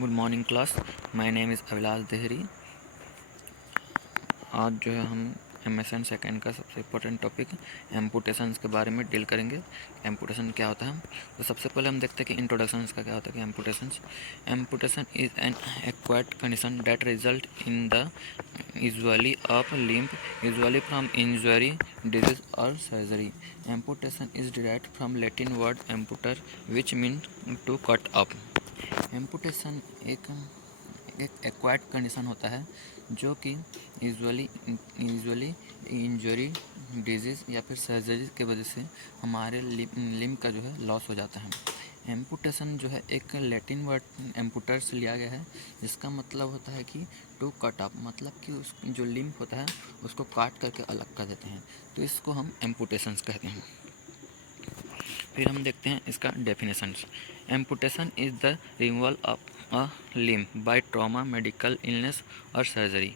Good morning class. My name is Abhilash Dehri. आज जो है हम एमएसएन सेकेंड का सबसे इम्पोर्टेंट टॉपिक एम्पुटेशंस के बारे में डील करेंगे। एम्पुटेशन क्या होता है, तो सबसे पहले हम देखते हैं कि इंट्रोडक्शंस का क्या होता है। कि amputation is an acquired condition that result in the usually of limb usually from injury disease और surgery. Amputation is derived from Latin word amputare which mean to cut off. Amputation एक acquired condition होता है जो कि usually injury disease या फिर surgery की वजह से हमारे लिम्ब का जो है लॉस हो जाता है। एम्पुटेशन जो है एक लैटिन वर्ड एम्पुटर से लिया गया है, जिसका मतलब होता है कि टू कट ऑफ, मतलब कि उस जो लिम्ब होता है उसको काट करके अलग कर देते हैं, तो इसको हम एम्पुटेशंस कहते हैं। फिर हम देखते हैं इसका definitions. Amputation is the removal of a limb by trauma, medical illness और सर्जरी।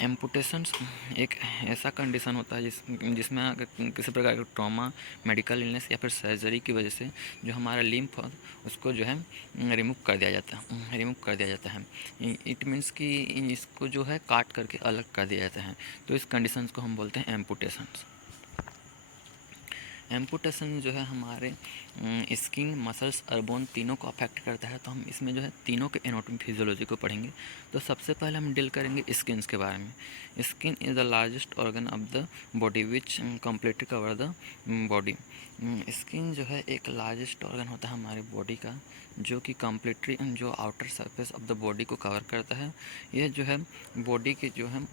एम्पुटेशंस एक ऐसा कंडीशन होता है जिसमें अगर किसी प्रकार का ट्रॉमा, मेडिकल इलनेस या फिर सर्जरी की वजह से जो हमारा लिम्फ उसको जो है रिमूव कर दिया जाता है। इट मीन्स कि इसको जो है काट करके अलग कर दिया जाता है, तो इस कंडीशंस को हम बोलते हैं एम्पुटेशंस। एम्पुटेशन जो है हमारे स्किन, मसल्स और बोन तीनों को अफेक्ट करता है, तो हम इसमें जो है तीनों के एनाटॉमी फिजियोलॉजी को पढ़ेंगे। तो सबसे पहले हम डील करेंगे स्किन्स के बारे में। Skin is the largest organ of the body which completely cover the body. Skin जो है एक लार्जेस्ट ऑर्गन होता है हमारे बॉडी का, जो कि कम्प्लीटली जो outer surface of the body को कवर करता है। यह जो है बॉडी के जो है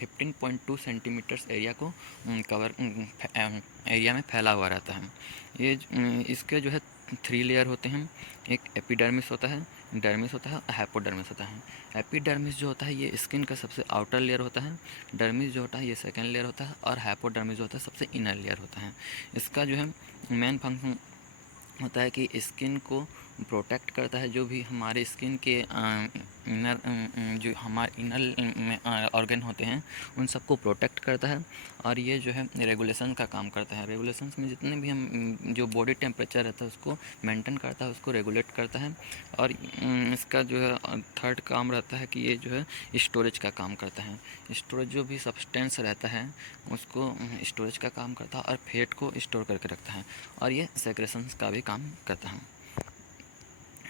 15.2 सेंटीमीटर्स एरिया को कवर एरिया में फैला हुआ रहता है। इसके जो है 3 लेयर होते हैं। एक एपिडर्मिस होता है, डर्मिस होता है और हाइपोडर्मिस होता है। एपिडर्मिस जो होता है ये स्किन का सबसे आउटर लेयर होता है, डर्मिस जो होता है ये सेकेंड लेयर होता है और हाइपोडर्मिस जो होता है सबसे इनर लेयर होता है। इसका जो है मेन फंक्शन होता है कि स्किन को प्रोटेक्ट करता है, जो भी हमारे स्किन के इनर जो हमारे इनर ऑर्गन होते हैं उन सबको प्रोटेक्ट करता है। और ये जो है रेगुलेशन का काम करता है। रेगुलेशंस में जितने भी हम जो बॉडी टेम्परेचर रहता है उसको मेंटेन करता है, उसको रेगुलेट करता है। और इसका जो है थर्ड काम रहता है कि ये जो है स्टोरेज का काम करता है। स्टोरेज जो भी सब्सटेंस रहता है उसको स्टोरेज का काम करता है और फैट को स्टोर करके रखता है, और ये सेक्रेशंस का भी काम करता है।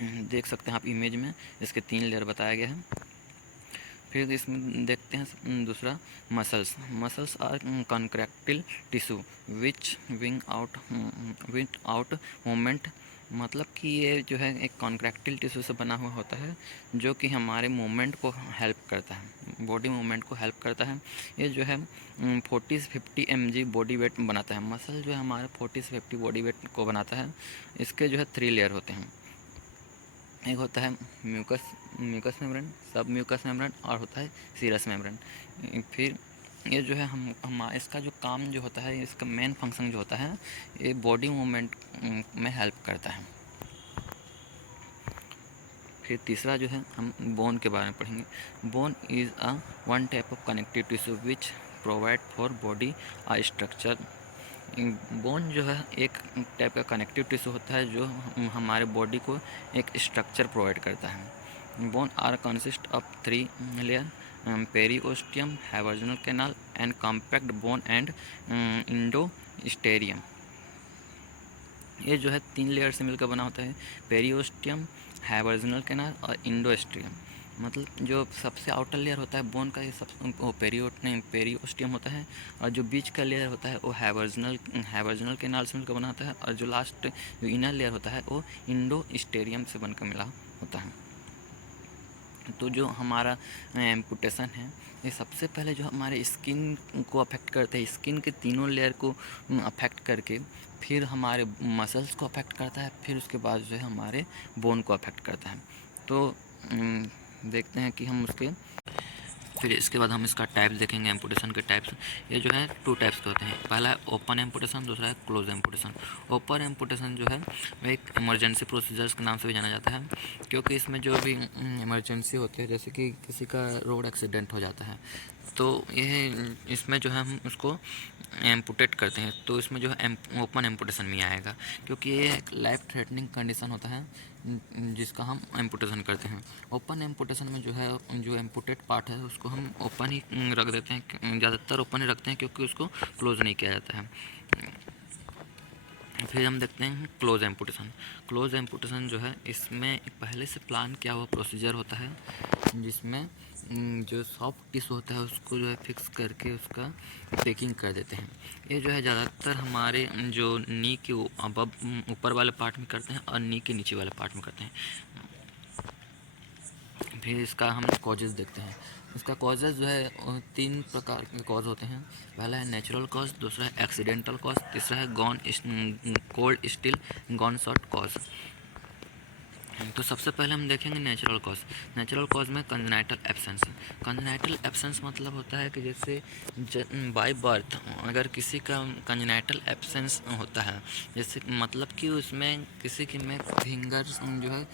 देख सकते हैं आप इमेज में इसके 3 लेयर बताया गया है। फिर इसमें देखते हैं दूसरा muscles are contractile tissue which bring out movement, मतलब कि ये जो है एक कॉन्ट्रैक्टिल टिश्यू से बना हुआ होता है जो कि हमारे मूवमेंट को हेल्प करता है, बॉडी मूवमेंट को हेल्प करता है। ये जो है 40 से 50 mg बॉडी वेट बनाता है। मसल जो है हमारे 40 से 50 बॉडी वेट को बनाता है। इसके जो है 3 लेयर होते हैं। एक होता है म्यूकस मेम्ब्रेन, सब म्यूकस मेम्ब्रेन और होता है सीरस मेम्ब्रेन। फिर ये जो है इसका जो काम जो होता है, इसका मेन फंक्शन जो होता है ये बॉडी मूवमेंट में हेल्प करता है। फिर तीसरा जो है हम बोन के बारे में पढ़ेंगे। Bone is a one type of connective tissue which provide for body a structure. Bone जो है एक टाइप का कनेक्टिव टिश्यू होता है जो हमारे बॉडी को एक स्ट्रक्चर प्रोवाइड करता है। Bone are consist of 3 layer, periosteum, haversian canal and compact bone and endosteum. ये जो है 3 लेयर से मिलकर बना होता है, पेरिओस्टियम, हाइवर्जनल कैनाल और इंडोस्टेरियम। मतलब जो सबसे आउटर लेयर होता है बोन का, ये सब वो पेरिओस्टियम होता है, और जो बीच का लेयर होता है वो हाइवर्जनल कैनाल से मिलकर बना होता है, और जो लास्ट जो इनर लेयर होता है वो इंडोस्टेरियम से बनकर मिला होता है। तो जो हमारा एम्पुटेशन है ये सबसे पहले जो हमारे स्किन को अफेक्ट करता है, स्किन के तीनों लेयर को अफेक्ट करके फिर हमारे मसल्स को अफेक्ट करता है, फिर उसके बाद जो है हमारे बोन को अफेक्ट करता है। तो देखते हैं कि हम उसके फिर इसके बाद हम इसका टाइप्स देखेंगे, एम्पुटेशन के टाइप्स। ये जो है 2 टाइप्स के होते हैं। पहला है ओपन एम्पुटेशन, दूसरा है क्लोज एम्पुटेशन। ओपन एम्पुटेशन जो है वो एक इमरजेंसी प्रोसीजर्स के नाम से भी जाना जाता है, क्योंकि इसमें जो भी इमरजेंसी होती है, जैसे कि किसी का रोड एक्सीडेंट हो जाता है तो यह इसमें जो है हम उसको एम्पुटेट करते हैं, तो इसमें जो है ओपन एम्पुटेशन में आएगा, क्योंकि ये एक लाइफ थ्रेटनिंग कंडीशन होता है जिसका हम एम्पुटेशन करते हैं। ओपन एम्पुटेशन में जो है जो एम्पुटेट पार्ट है उसको हम ओपन ही रख देते हैं, ज़्यादातर ओपन ही रखते हैं क्योंकि उसको क्लोज नहीं किया जाता है। फिर हम देखते हैं क्लोज एम्पुटेशन। क्लोज एम्पुटेशन जो है इसमें पहले से प्लान किया हुआ प्रोसीजर होता है, जिसमें जो सॉफ्ट टिश्यू होता है उसको जो है फिक्स करके उसका पैकिंग कर देते हैं। ये जो है ज़्यादातर हमारे जो नी के अबव ऊपर वाले पार्ट में करते हैं और नी के नीचे वाले पार्ट में करते हैं। फिर इसका हम कॉजेज़ देखते हैं। इसका कॉजेज़ जो है 3 प्रकार के कॉज होते हैं। पहला है नेचुरल कॉज, दूसरा है एक्सीडेंटल कॉज, तीसरा है cold still gone shot cause. तो सबसे पहले हम देखेंगे नेचुरल कॉज। नेचुरल कॉज में कंजेनाइटल एब्सेंस। कंजेनाइटल एब्सेंस मतलब होता है कि जैसे बाय बर्थ अगर किसी का कंजेनाइटल एब्सेंस होता है, जैसे मतलब कि उसमें किसी के में फिंगर जो है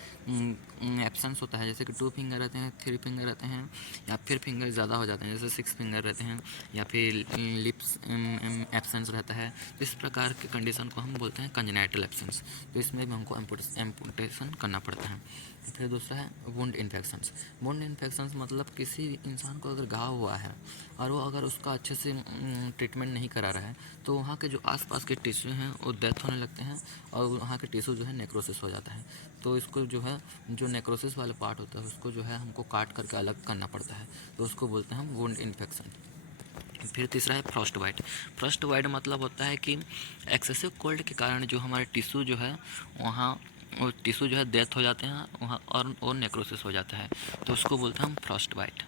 एब्सेंस होता है, जैसे कि 2 फिंगर रहते हैं, 3 फिंगर रहते हैं, या फिर फिंगर ज़्यादा हो जाते हैं जैसे 6 फिंगर रहते हैं, या फिर लिप्स एब्सेंस रहता है। तो इस प्रकार के कंडीशन को हम बोलते हैं कंजेनाइटल एब्सेंस। तो इसमें भी हमको एम्पुटेशन करना पड़ता है। फिर दूसरा है वुंड इन्फेक्शंस। वुंड इन्फेक्शंस मतलब किसी इंसान को अगर घाव हुआ है और वो अगर उसका अच्छे से ट्रीटमेंट नहीं करा रहा है, तो वहाँ के जो आसपास के टिश्यू हैं वो डेथ होने लगते हैं और वहाँ के टिश्यू जो है नेक्रोसिस हो जाता है। तो इसको जो है जो नेक्रोसिस वाला पार्ट होता है उसको जो है हमको काट करके अलग करना पड़ता है, तो उसको बोलते हैं हम वुंड इन्फेक्शन। फिर तीसरा है फ्रॉस्ट बाइट। फ्रॉस्ट बाइट मतलब होता है कि एक्सेसिव कोल्ड के कारण जो हमारे टिश्यू जो है वहाँ वो टिश्यू जो है डेथ हो जाते हैं वहाँ और नेक्रोसिस हो जाता है, तो उसको बोलते हैं हम फ्रॉस्ट बाइट।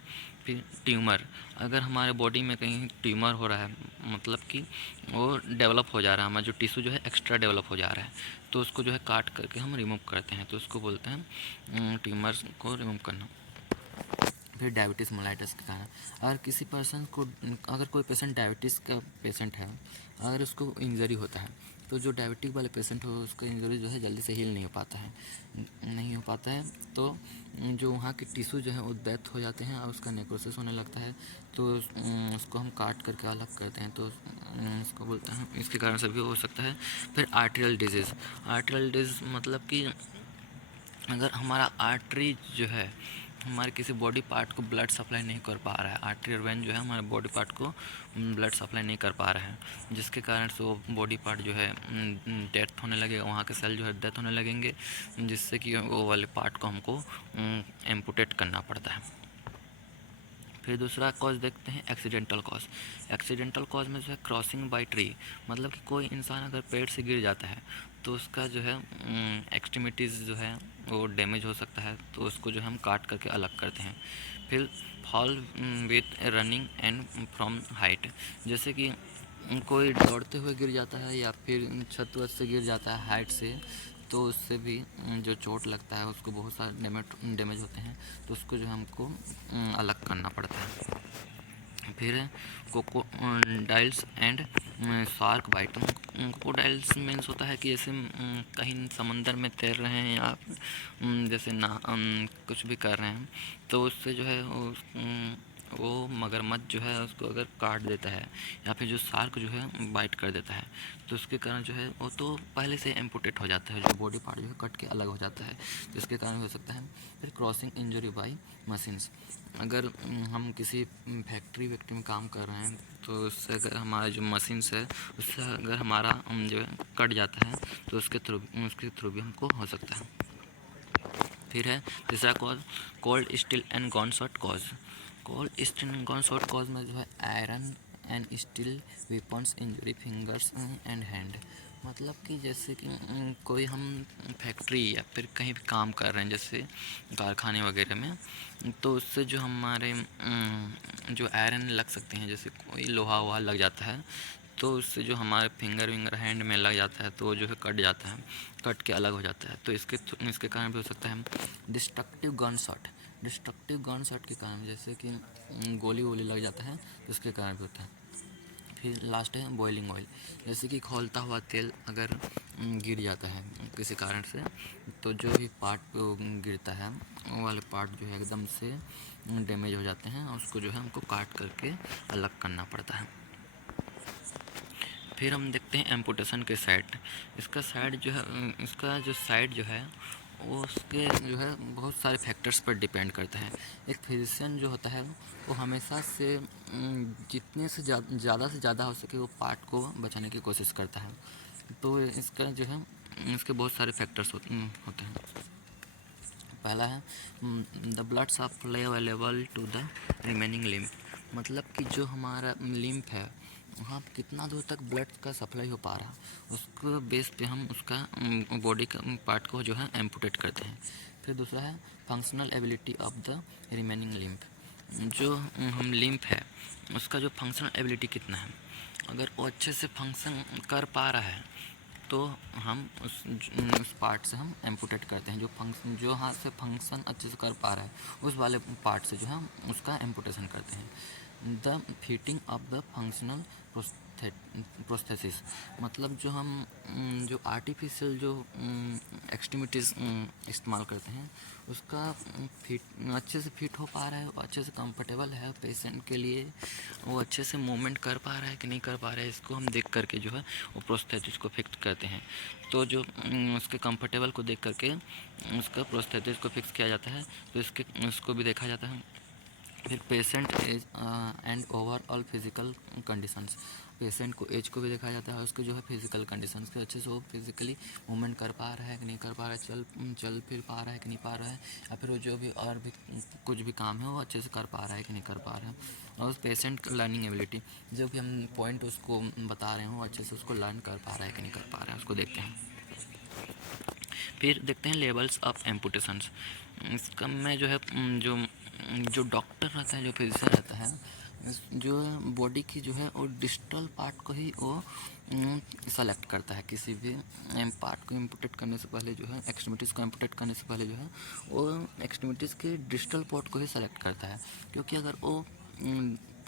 फिर ट्यूमर, अगर हमारे बॉडी में कहीं ट्यूमर हो रहा है मतलब कि वो डेवलप हो जा रहा है, हमारा जो टिश्यू जो है एक्स्ट्रा डेवलप हो जा रहा है, तो उसको जो है काट करके हम रिमूव करते हैं, तो उसको बोलते हैं ट्यूमर्स को रिमूव करना। फिर डायबिटीज़ मेलाइटस के कारण अगर किसी पर्सन को अगर कोई पेशेंट डायबिटीज़ का पेशेंट है, अगर उसको इंजरी होता है, तो जो डायबिटिक वाले पेशेंट हो उसका इंजरी जो है जल्दी से हील नहीं हो पाता है, तो जो वहाँ के टिश्यू जो है वो डेथ हो जाते हैं और उसका नेक्रोसिस होने लगता है, तो उसको हम काट करके अलग करते हैं, तो इसको बोलते हैं, इसके कारण से भी हो सकता है। फिर आर्टेरियल डिजीज़। आर्टेरियल डिजीज़ मतलब कि अगर हमारा आर्टरी जो है हमारे किसी बॉडी पार्ट को ब्लड सप्लाई नहीं कर पा रहा है, आर्टरियल वेन जो है हमारे बॉडी पार्ट को ब्लड सप्लाई नहीं कर पा रहा है, जिसके कारण से वो बॉडी पार्ट जो है डेथ होने लगेगा, वहाँ के सेल जो है डेथ होने लगेंगे, जिससे कि वो वाले पार्ट को हमको एम्पुटेट करना पड़ता है। फिर दूसरा कॉज देखते हैं एक्सीडेंटल कॉज। एक्सीडेंटल कॉज में जो है क्रॉसिंग बाय ट्री, मतलब कि कोई इंसान अगर पेड़ से गिर जाता है तो उसका जो है एक्सट्रीमिटीज़ जो है वो डैमेज हो सकता है, तो उसको जो हम काट करके अलग करते हैं। फिर fall with running and from height, जैसे कि कोई दौड़ते हुए गिर जाता है या फिर छत वत से गिर जाता है हाइट से, तो उससे भी जो चोट लगता है उसको बहुत सारे डैमेज होते हैं, तो उसको जो हमको अलग करना पड़ता है। फिर है कोकोडाइल्स एंड शार्क बाइट। कोकोडाइल्स मीन्स होता है कि जैसे कहीं समंदर में तैर रहे हैं या जैसे कुछ भी कर रहे हैं, तो उससे जो है वो मगरमच्छ जो है उसको अगर काट देता है या फिर जो शार्क जो है बाइट कर देता है, तो उसके कारण जो है वो तो पहले से एम्पुटेट हो जाता है, जो बॉडी पार्ट जो है कट के अलग हो जाता है, जिसके कारण हो सकता है। फिर क्रॉसिंग इंजरी बाय मशीन्स, अगर हम किसी फैक्ट्री में काम कर रहे हैं तो उससे अगर हमारा जो मशीन्स है उससे अगर हमारा जो है कट जाता है, तो उसके थ्रू भी हमको हो सकता है। फिर है तीसरा cause cold steel and gun shot cause. Cold steel and gun shot cause में जो है iron and steel weapons injury fingers and hand, मतलब कि जैसे कि कोई हम फैक्ट्री या फिर कहीं भी काम कर रहे हैं जैसे कारखाने वगैरह में, तो उससे जो हमारे जो आयरन लग सकते हैं, जैसे कोई लोहा वोहा लग जाता है, तो उससे जो हमारे फिंगर विंगर हैंड में लग जाता है तो वो जो है कट जाता है, कट के अलग हो जाता है, तो इसके कारण भी हो सकता है। Destructive gun shot. Destructive gun shot के कारण जैसे कि गोली वोली लग जाता है, तो इसके कारण भी होता है। फिर लास्ट है बॉइलिंग ऑयल, जैसे कि खौलता हुआ तेल अगर गिर जाता है किसी कारण से, तो जो भी पार्ट पे गिरता है वो वाले पार्ट जो है एकदम से डैमेज हो जाते हैं और उसको जो है हमको काट करके अलग करना पड़ता है। फिर हम देखते हैं एम्पुटेशन के साइड। इसका साइड जो है, इसका जो साइड जो है वो उसके जो है बहुत सारे फैक्टर्स पर डिपेंड करता है। एक फिजिशियन जो होता है वो हमेशा से जितने से ज़्यादा से ज़्यादा हो सके वो पार्ट को बचाने की कोशिश करता है। तो इसका जो है इसके बहुत सारे फैक्टर्स होते हैं। पहला है the blood supply available to the remaining limb, मतलब कि जो हमारा लिम्फ है वहाँ कितना दूर तक ब्लड का सप्लाई हो पा रहा है उसको बेस पे हम उसका बॉडी का पार्ट को जो है एम्पुटेट करते हैं। फिर दूसरा है functional ability of the remaining lymph, जो हम लिम्फ है उसका जो फंक्शनल एबिलिटी कितना है, अगर वो अच्छे से फंक्शन कर पा रहा है तो हम उस पार्ट से हम एम्पुटेट करते हैं। जो हाथ से फंक्शन अच्छे से कर पा रहा है उस वाले पार्ट से जो है हम उसका एम्पुटेशन करते हैं। The fitting of the functional prosthesis, मतलब जो हम जो आर्टिफिशियल जो एक्सट्रीमिटीज़ इस्तेमाल करते हैं उसका फिट अच्छे से फिट हो पा रहा है, वो अच्छे से कंफर्टेबल है पेशेंट के लिए, वो अच्छे से मूवमेंट कर पा रहा है कि नहीं कर पा रहा है, इसको हम देख करके जो है वो प्रोस्थेसिस को फिक्स करते हैं। तो जो उसके कंफर्टेबल को देख करके उसका प्रोस्थेसिस को फिक्स किया जाता है, तो उसको भी देखा जाता है। फिर patient age and overall physical conditions, patient को एज को भी देखा जाता है, उसके जो है फिज़िकल कंडीशंस के अच्छे से वो फिज़िकली मूवमेंट कर पा रहा है कि नहीं कर पा रहा है, चल फिर पा रहा है कि नहीं पा रहा है, या फिर वो जो भी और भी कुछ भी काम है वो अच्छे से कर पा रहा है कि नहीं कर पा रहा है। और उस पेशेंट का लर्निंग एबिलिटी, जो भी हम पॉइंट उसको बता रहे हैं वो अच्छे से उसको लर्न कर पा रहा है कि नहीं कर पा रहा है, उसको देखते हैं। फिर देखते हैं लेवल्स ऑफ एम्पुटेशंस। इसका में जो है जो डॉक्टर रहता है, जो फिजिशियन रहता है, जो बॉडी की जो है वो डिस्टल पार्ट को ही वो सेलेक्ट करता है। किसी भी पार्ट को इम्पुटेट करने से पहले जो है, एक्सट्रीमिटीज़ को इम्पुटेट करने से पहले जो है वो एक्सट्रीमिटीज़ के डिस्टल पार्ट को ही सेलेक्ट करता है, क्योंकि अगर वो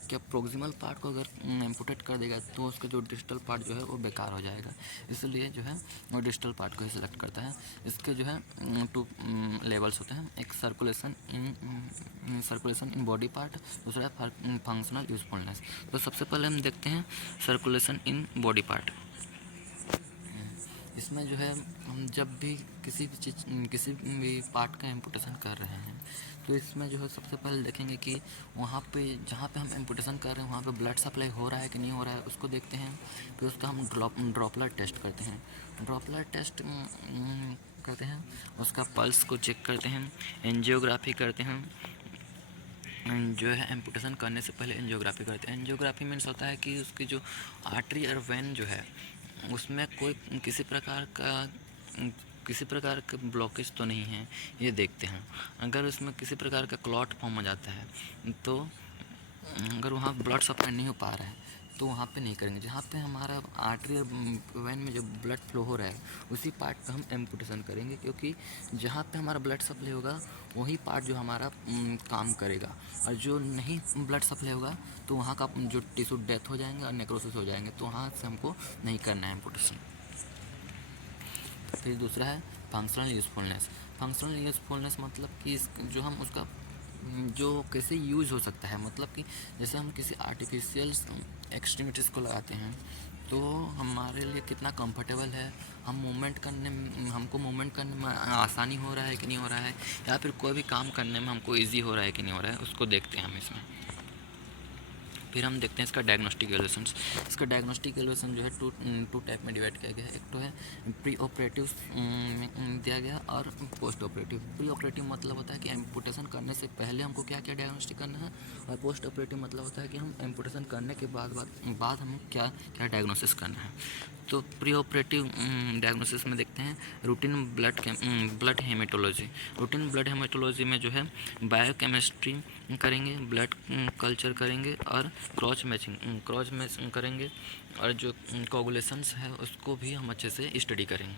क्या प्रोक्सिमल पार्ट को अगर एम्पुटेट कर देगा तो उसका जो डिस्टल पार्ट जो है वो बेकार हो जाएगा, इसलिए जो है वो डिस्टल पार्ट को ही सिलेक्ट करता है। इसके जो है 2 लेवल्स होते हैं, एक सर्कुलेशन इन बॉडी पार्ट, दूसरा है फंक्शनल यूजफुलनेस। तो सबसे पहले हम देखते हैं सर्कुलेशन इन बॉडी पार्ट। इसमें जो है हम जब भी किसी भी पार्ट का एम्पुटेशन कर रहे हैं तो इसमें जो है सबसे पहले देखेंगे कि वहाँ पे जहाँ पे हम एम्पुटेशन कर रहे हैं वहाँ पे ब्लड सप्लाई हो रहा है कि नहीं हो रहा है, उसको देखते हैं। फिर उसका हम ड्रॉपलर टेस्ट करते हैं। ड्रॉपलर टेस्ट करते हैं, उसका पल्स को चेक करते हैं, एंजियोग्राफी करते हैं। जो है एम्पुटेशन करने से पहले एंजियोग्राफी करते हैं। एंजियोग्राफी मीन्स होता है कि उसकी जो आर्टरी और वेन जो है उसमें कोई किसी प्रकार का ब्लॉकेज तो नहीं है, ये देखते हैं। अगर उसमें किसी प्रकार का क्लॉट फॉर्म हो जाता है तो अगर वहाँ ब्लड सप्लाई नहीं हो पा रहा है तो वहाँ पे नहीं करेंगे। जहाँ पे हमारा आर्टरी और वेन में जो ब्लड फ्लो हो रहा है उसी पार्ट पे हम एम्पुटेशन करेंगे, क्योंकि जहाँ पे हमारा ब्लड सप्लाई होगा वही पार्ट जो हमारा काम करेगा, और जो नहीं ब्लड सप्लाई होगा तो वहाँ का जो टिश्यू डेथ हो जाएंगे और नेक्रोसिस हो जाएंगे, तो वहाँ से हमको नहीं करना है एम्पुटेशन। फिर दूसरा है फंक्शनल यूज़फुलनेस। फंक्शनल यूज़फुलनेस मतलब कि जो हम उसका जो कैसे यूज़ हो सकता है, मतलब कि जैसे हम किसी आर्टिफिशियल एक्सट्रीमिटीज़ को लगाते हैं तो हमारे लिए कितना कंफर्टेबल है, हमको मूवमेंट करने में आसानी हो रहा है कि नहीं हो रहा है, या फिर कोई भी काम करने में हमको इजी हो रहा है कि नहीं हो रहा है, उसको देखते हैं हम इसमें। फिर हम देखते हैं इसका डायग्नोस्टिक एवल्यूशंस। इसका डायग्नोस्टिक एवल्यूशन जो है टू टाइप में डिवाइड किया गया है। एक तो है प्री ऑपरेटिव दिया गया और पोस्ट ऑपरेटिव। प्री ऑपरेटिव मतलब होता है कि एम्पुटेशन करने से पहले हमको क्या क्या डायग्नोस्टिक करना है, और पोस्ट ऑपरेटिव मतलब होता है कि हम एम्पुटेशन करने के बाद हमें क्या क्या डायग्नोसिस करना है। तो प्री ऑपरेटिव डायग्नोसिस में देखते हैं routine blood haematology. Routine blood haematology में जो है बायोकेमिस्ट्री करेंगे, ब्लड कल्चर करेंगे और क्रॉस मैचिंग करेंगे, और जो कोगुलेशंस है उसको भी हम अच्छे से स्टडी करेंगे।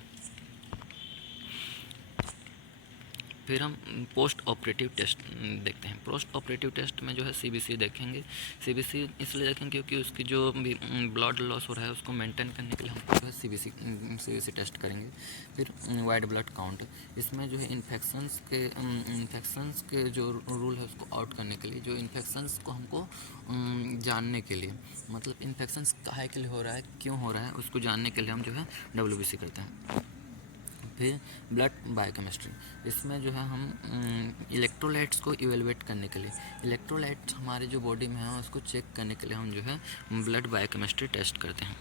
फिर हम पोस्ट ऑपरेटिव टेस्ट देखते हैं। पोस्ट ऑपरेटिव टेस्ट में जो है सीबीसी देखेंगे। सीबीसी इसलिए देखेंगे क्योंकि उसकी जो भी ब्लड लॉस हो रहा है उसको मेंटेन करने के लिए हम जो है सीबीसी टेस्ट करेंगे। फिर वाइट ब्लड काउंट, इसमें जो है इन्फेक्शंस के जो रूल है उसको आउट करने के लिए, जो इन्फेक्शंस को हमको जानने के लिए, मतलब इन्फेक्शंस काहे के लिए हो रहा है, क्यों हो रहा है, उसको जानने के लिए हम जो है WBC करते हैं। फिर ब्लड बायोकेमिस्ट्री, इसमें जो है हम इलेक्ट्रोलाइट्स को इवेलुएट करने के लिए, इलेक्ट्रोलाइट्स हमारे जो बॉडी में है उसको चेक करने के लिए हम जो है ब्लड बायोकेमिस्ट्री टेस्ट करते हैं।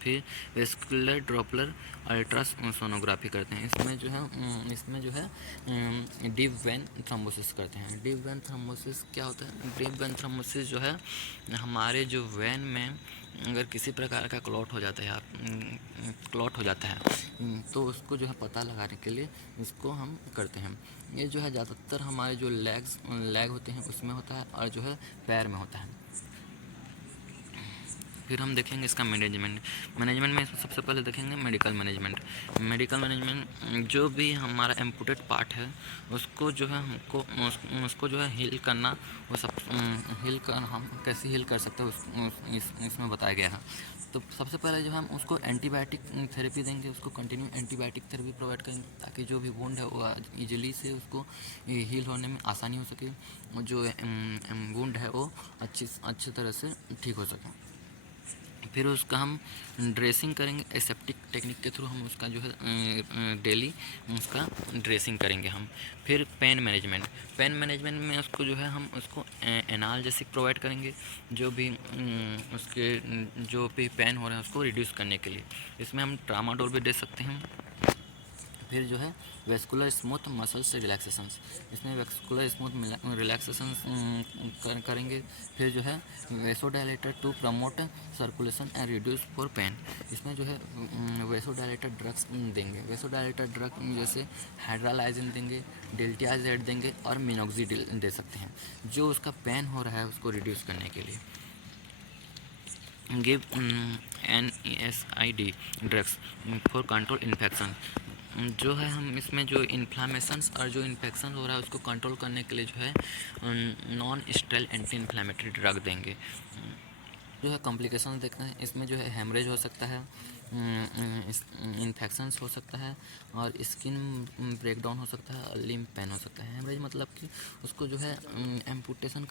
फिर वेस्कुलर ड्रॉपलर अल्ट्रासोनोग्राफी करते हैं। इसमें जो है डीप वेन थ्रोम्बोसिस करते हैं। डीप वेन थ्रोम्बोसिस क्या होता है? डीप वेन थ्रोम्बोसिस जो है हमारे जो वेन में अगर किसी प्रकार का क्लॉट हो जाता है या क्लॉट हो जाता है तो उसको जो है पता लगाने के लिए इसको हम करते हैं। ये जो है ज़्यादातर हमारे जो लेग होते हैं उसमें होता है और जो है पैर में होता है। फिर हम देखेंगे इसका मैनेजमेंट में सबसे पहले देखेंगे मेडिकल मैनेजमेंट जो भी हमारा एम्पुटेड पार्ट है उसको जो है हमको उसको जो है हील करना, वो सब हम कैसे हील कर सकते हैं इसमें बताया गया है। तो सबसे पहले जो हम उसको एंटीबायोटिक थेरेपी देंगे, उसको कंटिन्यू एंटीबायोटिक थेरेपी प्रोवाइड करेंगे ताकि जो भी वुंड है वो ईजिली से उसको हील होने में आसानी हो सके और जो वुंड है वो अच्छी तरह से ठीक हो सके। फिर उसका हम ड्रेसिंग करेंगे, एसेप्टिक टेक्निक के थ्रू हम उसका जो है डेली उसका ड्रेसिंग करेंगे हम। फिर पेन मैनेजमेंट में उसको जो है हम उसको एनाल्जेसिक प्रोवाइड करेंगे, जो भी उसके जो भी पेन हो रहा है उसको रिड्यूस करने के लिए। इसमें हम ट्रामाडोल भी दे सकते हैं। फिर जो है वेस्कुलर स्मूथ मसल्स रिलैक्सेशंस, इसमें वेस्कुलर स्मूथ रिलैक्सेशंस करेंगे। फिर जो है vasodilator to promote circulation and reduce for pain, इसमें जो है वेसोडायलेटर ड्रग्स देंगे। वेसोडायलेटर ड्रग जैसे हाइड्रालाइजिन देंगे, डेल्टियाजेड देंगे और मिनोक्सिडिल दे सकते हैं जो उसका पेन हो रहा है उसको रिड्यूस करने के लिए। Give NSAID drugs for control infection, जो है हम इसमें जो इन्फ्लामेशंस और जो इन्फेक्शन हो रहा है उसको कंट्रोल करने के लिए जो है non steroid anti inflammatory drug देंगे। जो है कॉम्प्लिकेशन देखते हैं, इसमें जो है हेमरेज हो सकता है, इन्फेक्शंस हो सकता है और स्किन ब्रेकडाउन हो सकता है और लिम्फ पेन हो सकता है। हेमरेज मतलब कि उसको जो है एम्पुटेशन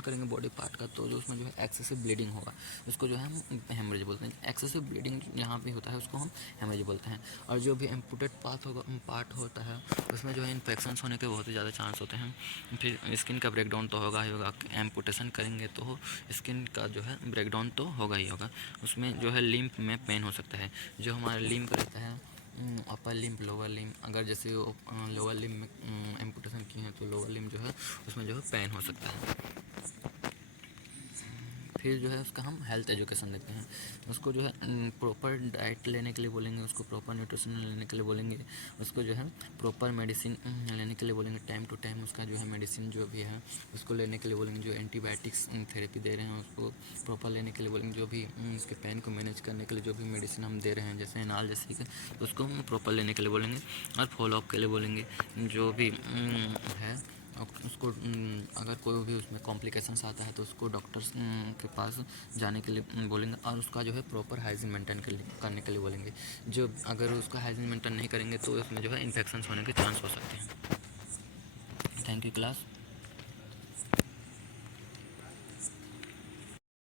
करेंगे बॉडी पार्ट का, तो जो उसमें जो है एक्सेसिव ब्लीडिंग होगा उसको जो है हम हेमरेज बोलते हैं। एक्सेसिव ब्लीडिंग जहाँ भी होता है उसको हम हेमरेज बोलते हैं। और जो भी एम्पुटेड पार्ट होता है उसमें जो है इन्फेक्शंस होने के बहुत ही ज़्यादा चांस होते हैं। फिर स्किन का ब्रेकडाउन तो होगा ही होगा, एम्पुटेशन करेंगे तो स्किन का जो है ब्रेकडाउन तो होगा ही होगा। उसमें जो है लिम्फ में पेन हो सकता है, जो हमारा लिम्फ रहता है अपर लिम्फ लोअर लिम्फ, अगर जैसे लोअर लिम्फ में एम्पुटेशन किए हैं तो लोअर लिम्फ जो है उसमें जो है पेन हो सकता है। फिर जो है उसका हम हेल्थ एजुकेशन देते हैं, उसको जो है प्रॉपर डाइट लेने के लिए बोलेंगे, उसको प्रॉपर न्यूट्रिशन लेने के लिए बोलेंगे, उसको जो है प्रॉपर मेडिसिन लेने के लिए बोलेंगे, टाइम टू टाइम उसका जो है मेडिसिन जो भी है उसको लेने के लिए बोलेंगे। जो एंटीबायोटिक्स थेरेपी दे रहे हैं उसको प्रॉपर लेने के लिए बोलेंगे। जो भी उसके पेन को मैनेज करने के लिए जो भी मेडिसिन हम दे रहे हैं जैसे एनाल्जेसिक तो उसको हम प्रॉपर लेने के लिए बोलेंगे और फॉलोअप के लिए बोलेंगे। जो भी है उसको अगर कोई भी उसमें कॉम्प्लिकेशंस आता है तो उसको डॉक्टर्स के पास जाने के लिए बोलेंगे और उसका जो है प्रॉपर हाइजीन मेंटेन करने के लिए बोलेंगे। जो अगर उसका हाइजीन मेंटेन नहीं करेंगे तो उसमें जो है इन्फेक्शंस होने के चांस हो सकते हैं। Thank you class.